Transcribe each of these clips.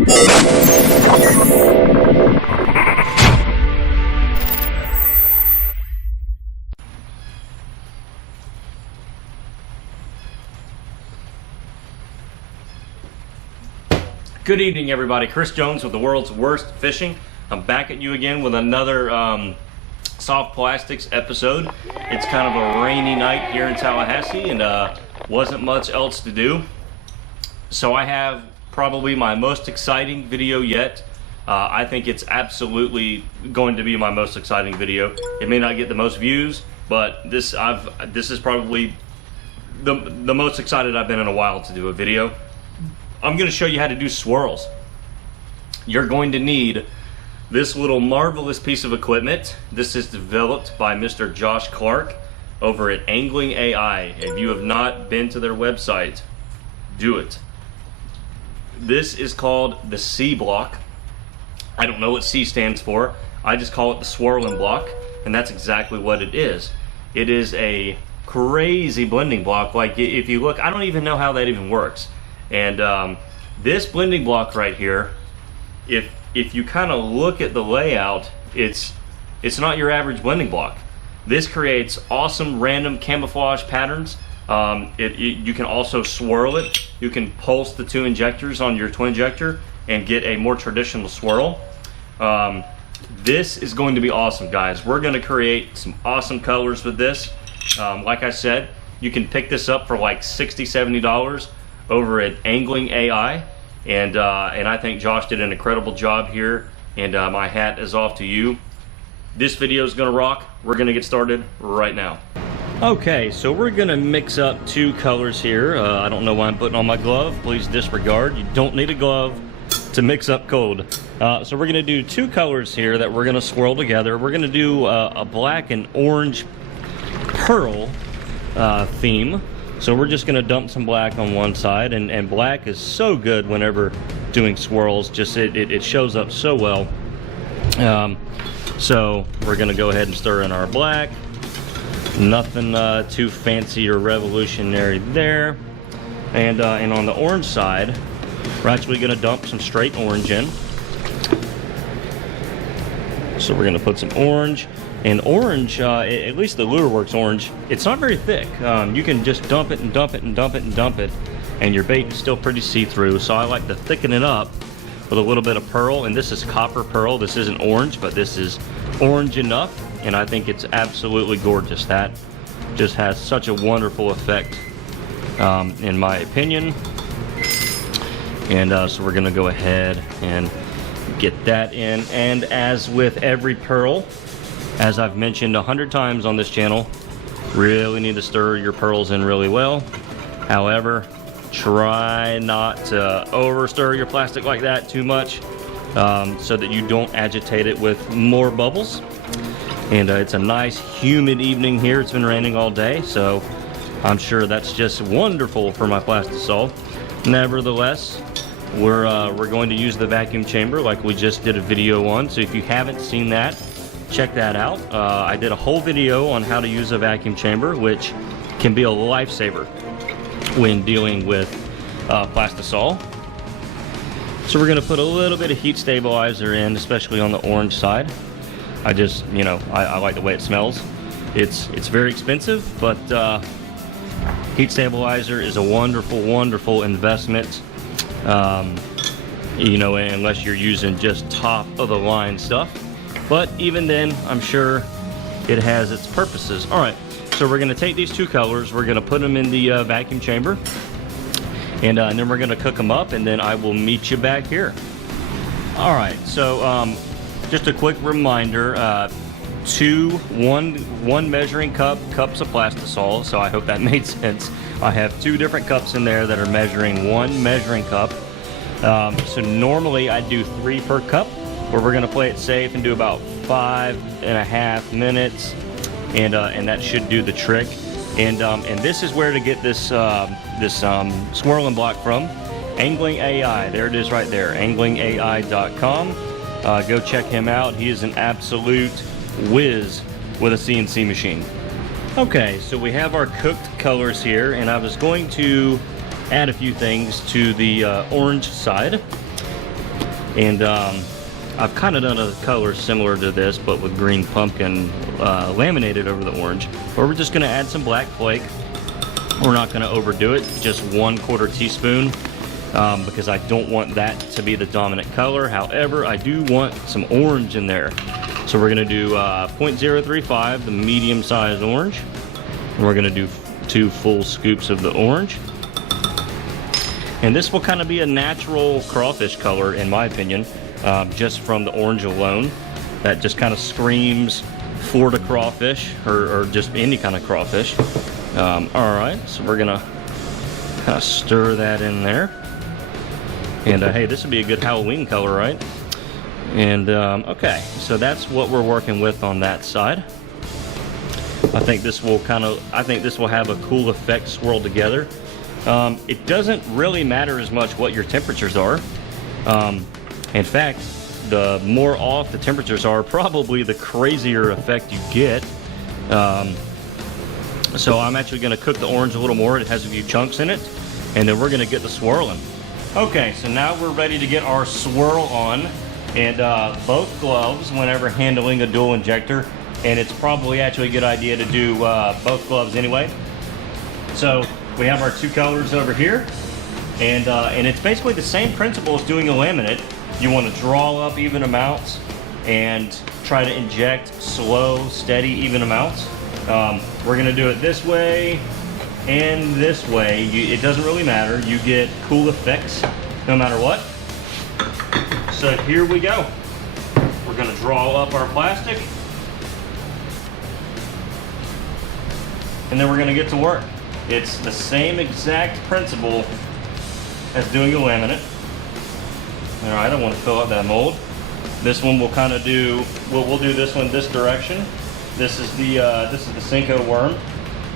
Good evening, everybody. Chris Jones with the world's worst fishing. I'm back at you again with another soft plastics episode. It's kind of a rainy night here in Tallahassee and wasn't much else to do. So I have probably my most exciting video yet. I think it's absolutely going to be my most exciting video. It may not get the most views, but this is probably the most excited I've been in a while to do a video. I'm going to show you how to do swirls. You're going to need this little marvelous piece of equipment. This is developed by Mr. Josh Clark over at Angling AI. If you have not been to their website, do it. This is called the C block. I don't know what C stands for. I just call it the swirling block, and that's exactly what it is. It is a crazy blending block. Like, if you look, I don't even know how that even works. And this blending block right here, if you kind of look at the layout, it's not your average blending block. This creates awesome random camouflage patterns. You can also swirl it. You can pulse the two injectors on your twin injector and get a more traditional swirl. This is going to be awesome, guys. We're going to create some awesome colors with this. Like I said, you can pick this up for like $60, $70 over at Angling AI, and I think Josh did an incredible job here, and my hat is off to you. This video is gonna rock. We're gonna get started right now. Okay, so we're gonna mix up two colors here. I don't know why I'm putting on my glove. Please disregard. You don't need a glove to mix up cold. So we're gonna do two colors here that we're gonna swirl together. We're gonna do a black and orange pearl theme. So we're just gonna dump some black on one side, and black is so good whenever doing swirls. Just it shows up so well. So we're gonna go ahead and stir in our black. Nothing too fancy or revolutionary there. And on the orange side, we're actually gonna dump some straight orange in. So we're gonna put some orange. And orange, at least the Lure Works orange, it's not very thick. You can just dump it and dump it and dump it and dump it, and your bait is still pretty see-through. So I like to thicken it up with a little bit of pearl, and this is copper pearl. This isn't orange, but this is orange enough, and I think it's absolutely gorgeous. That just has such a wonderful effect, in my opinion. And so we're gonna go ahead and get that in. And as with every pearl, as I've mentioned 100 times on this channel, really need to stir your pearls in really well. However, try not to over stir your plastic like that too much, so that you don't agitate it with more bubbles. And it's a nice humid evening here. It's been raining all day, so I'm sure that's just wonderful for my plastisol. Nevertheless, we're going to use the vacuum chamber like we just did a video on. So if you haven't seen that, check that out. I did a whole video on how to use a vacuum chamber, which can be a lifesaver when dealing with plastisol. So we're gonna put a little bit of heat stabilizer in, especially on the orange side. I just, I like the way it smells. It's very expensive, but heat stabilizer is a wonderful, wonderful investment. Unless you're using just top of the line stuff. But even then, I'm sure it has its purposes. All right, so we're gonna take these two colors, we're gonna put them in the vacuum chamber, and then we're gonna cook them up, and then I will meet you back here. All right, so just a quick reminder, one measuring cups of plastisol, so I hope that made sense. I have two different cups in there that are measuring one measuring cup. So normally I do 3 per cup, where we're gonna play it safe and do about 5.5 minutes, and that should do the trick. And this is where to get this swirling block from. Angling AI, there it is right there, anglingai.com. Go check him out. He is an absolute whiz with a CNC machine. Okay, so we have our cooked colors here, and I was going to add a few things to the orange side. And I've kind of done a color similar to this, but with green pumpkin laminated over the orange. But we're just going to add some black flake. We're not going to overdo it, just 1/4 teaspoon, because I don't want that to be the dominant color. However, I do want some orange in there. So we're going to do 0.035, the medium-sized orange. And we're going to do 2 full scoops of the orange. And this will kind of be a natural crawfish color, in my opinion, just from the orange alone. That just kind of screams Florida crawfish, or just any kind of crawfish. All right, so we're gonna kind of stir that in there. And hey, this would be a good Halloween color, right? And okay, so that's what we're working with on that side. I think this will have a cool effect swirled together. It doesn't really matter as much what your temperatures are. In fact, the more off the temperatures are, probably the crazier effect you get. So I'm actually going to cook the orange a little more. It has a few chunks in it, and then we're going to get the swirling. Okay, so now we're ready to get our swirl on, and both gloves whenever handling a dual injector, and it's probably actually a good idea to do both gloves anyway. So we have our 2 colors over here, and it's basically the same principle as doing a laminate. You want to draw up even amounts and try to inject slow, steady, even amounts. We're going to do it this way and this way. It doesn't really matter. You get cool effects no matter what. So here we go. We're going to draw up our plastic, and then we're going to get to work. It's the same exact principle as doing a laminate. All right, I want to fill out that mold. This one we'll kind of do. We'll do this one this direction. This is the Cinco worm.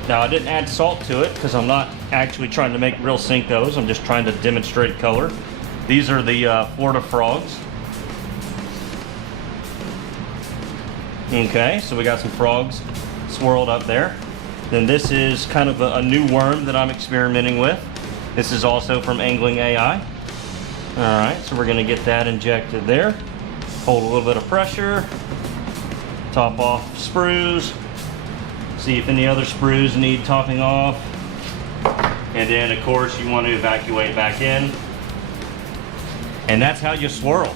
Now I didn't add salt to it because I'm not actually trying to make real Cincos. I'm just trying to demonstrate color. These are the Florida frogs. Okay, so we got some frogs swirled up there. Then this is kind of a new worm that I'm experimenting with. This is also from Angling AI. All right, so we're gonna get that injected there. Hold a little bit of pressure. Top off sprues. See if any other sprues need topping off. And then of course you want to evacuate back in. And that's how you swirl.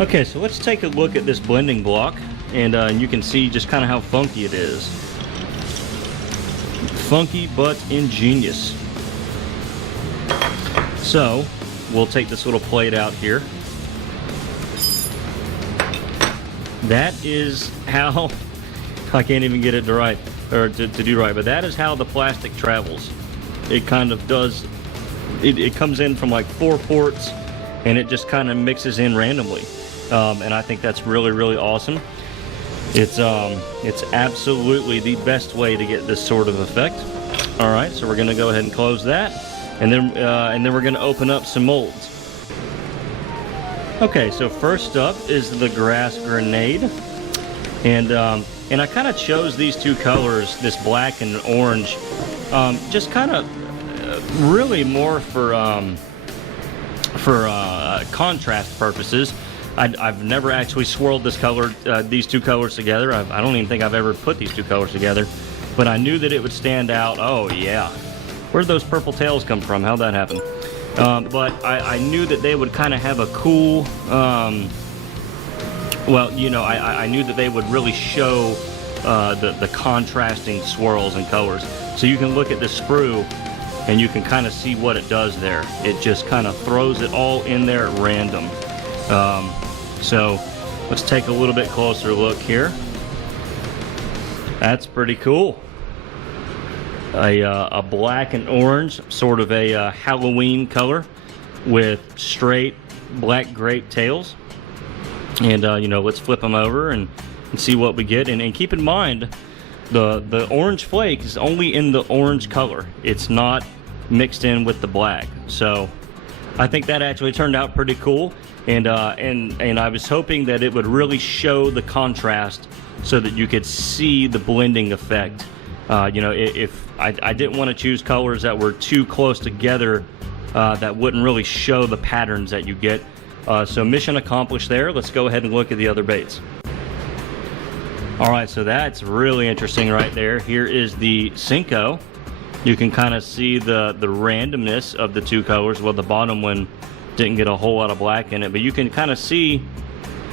Okay, so let's take a look at this blending block, and you can see just kind of how funky it is. Funky but ingenious. So we'll take this little plate out here. That is how, I can't even get it to right, or to do right, but that is how the plastic travels. It kind of does, it comes in from like 4 ports, and it just kind of mixes in randomly. And I think that's really, really awesome. It's absolutely the best way to get this sort of effect. All right, so we're gonna go ahead and close that, and then we're gonna open up some molds. Okay, so first up is the grass grenade, and I kind of chose these 2 colors, this black and orange, just kind of really more for contrast purposes. I've never actually swirled this color, these 2 colors together. I don't even think I've ever put these 2 colors together, but I knew that it would stand out. Oh yeah, where'd those purple tails come from? How'd that happen? But I knew that they would kind of have a cool, well, you know, I knew that they would really show the contrasting swirls and colors. So you can look at this sprue and you can kind of see what it does there. It just kind of throws it all in there at random. So let's take a little bit closer look here. That's pretty cool. A black and orange, sort of a Halloween color with straight black grape tails. And you know, let's flip them over and see what we get. And keep in mind, the orange flake is only in the orange color. It's not mixed in with the black. So I think that actually turned out pretty cool. And I was hoping that it would really show the contrast so that you could see the blending effect. You know, if I didn't want to choose colors that were too close together that wouldn't really show the patterns that you get. So mission accomplished there. Let's go ahead and look at the other baits. All right, so that's really interesting right there. Here is the Cinco. You can kind of see the randomness of the two colors. Well, the bottom one didn't get a whole lot of black in it, but you can kind of see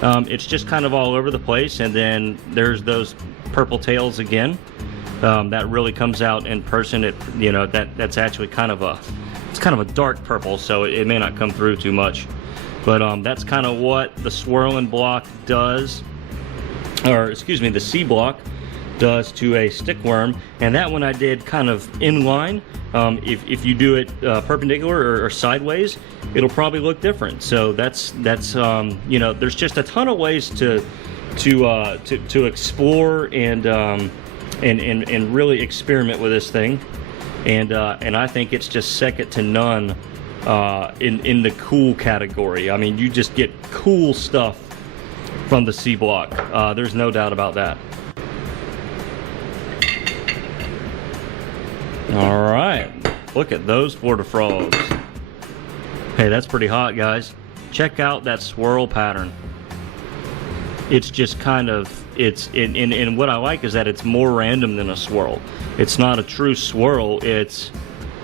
it's just kind of all over the place. And then there's those purple tails again. That really comes out in person. That's actually kind of a dark purple, so it may not come through too much. But that's kind of what the swirling block does, or excuse me, the C block does to a stick worm. And that one I did kind of in line. If you do it perpendicular or sideways, it'll probably look different. So that's there's just a ton of ways to explore and really experiment with this thing. And I think it's just second to none in the cool category. I mean, you just get cool stuff from the C block. There's no doubt about that. All right, look at those Florida frogs. Hey, that's pretty hot, guys. Check out that swirl pattern. It's just kind of, and what I like is that it's more random than a swirl. It's not a true swirl. It's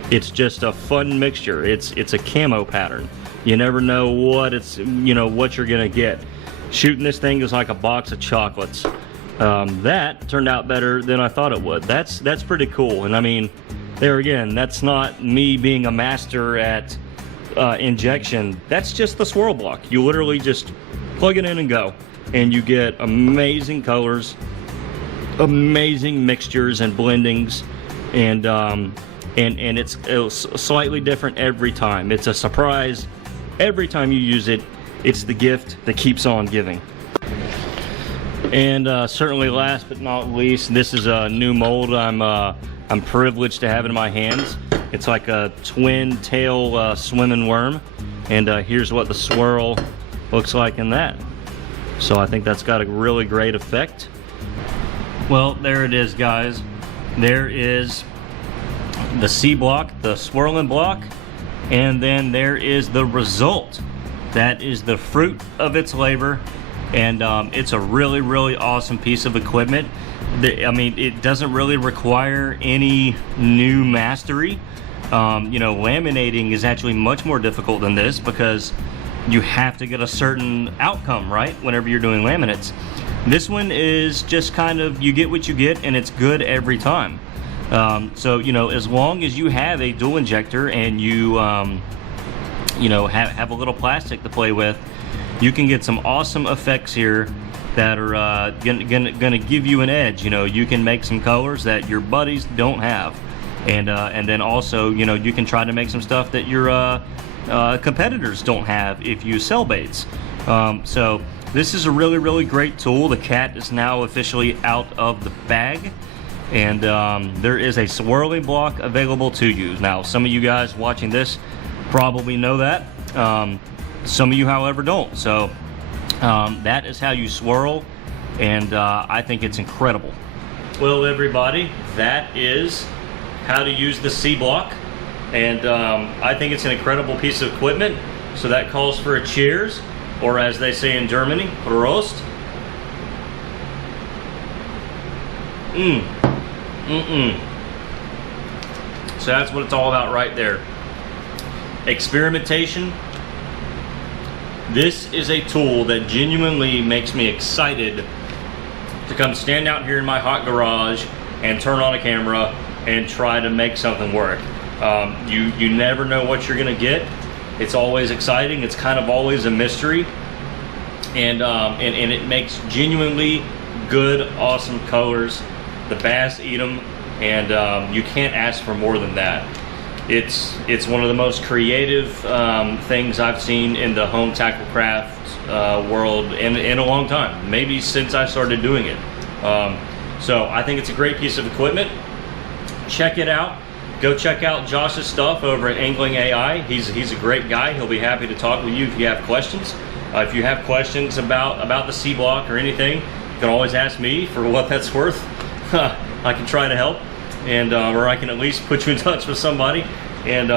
just a fun mixture. It's a camo pattern. You never know what what you're gonna get. Shooting this thing is like a box of chocolates. That turned out better than I thought it would. That's pretty cool. And I mean, there again, that's not me being a master at injection. That's just the swirl block. You literally just plug it in and go, and you get amazing colors, amazing mixtures and blendings, and it's slightly different every time. It's a surprise every time you use it. It's the gift that keeps on giving. And certainly last but not least, this is a new mold I'm privileged to have in my hands. It's like a twin tail swimming worm, and here's what the swirl looks like in that. So I think that's got a really great effect. Well, there it is, guys. There is the C block, the swirling block, and then there is the result. That is the fruit of its labor, and it's a really, really awesome piece of equipment. I mean, it doesn't really require any new mastery. Laminating is actually much more difficult than this because you have to get a certain outcome, right, whenever you're doing laminates. This one is just kind of, you get what you get, and it's good every time. So, as long as you have a dual injector and you, have a little plastic to play with, you can get some awesome effects here that are gonna give you an edge. You can make some colors that your buddies don't have, and then also, you can try to make some stuff that your competitors don't have if you sell baits. So this is a really, really great tool. The cat is now officially out of the bag, and there is a swirling block available to you. Now, some of you guys watching this probably know that. Some of you, however, don't. So that is how you swirl, and I think it's incredible. Well, everybody, that is how to use the C block, and I think it's an incredible piece of equipment. So that calls for a cheers, or as they say in Germany, Prost. So that's what it's all about right there. Experimentation. This is a tool that genuinely makes me excited to come stand out here in my hot garage and turn on a camera and try to make something work. You never know what you're gonna get. It's always exciting. It's kind of always a mystery, and it makes genuinely good, awesome colors. The bass eat them, and you can't ask for more than that. It's one of the most creative things I've seen in the home tackle craft world in a long time, maybe since I started doing it. So I think it's a great piece of equipment. Check it out. Go check out Josh's stuff over at Angling AI. He's a great guy. He'll be happy to talk with you if you have questions. If you have questions about the C block or anything, you can always ask me for what that's worth. I can try to help, and or I can at least put you in touch with somebody. And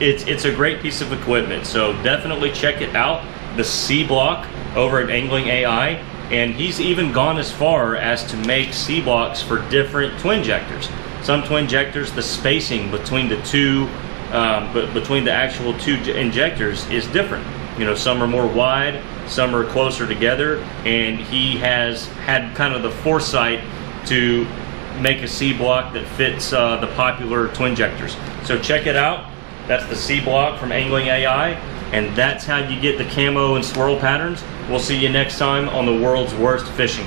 it's a great piece of equipment. So definitely check it out. The C block over at Angling AI, and he's even gone as far as to make C blocks for different twin injectors. Some twin injectors, the spacing between the two, between the actual two injectors is different. You know, some are more wide, some are closer together, and he has had kind of the foresight to make a C block that fits the popular twin injectors. So check it out. That's the C block from Angling AI, and that's how you get the camo and swirl patterns. We'll see you next time on the world's worst fishing.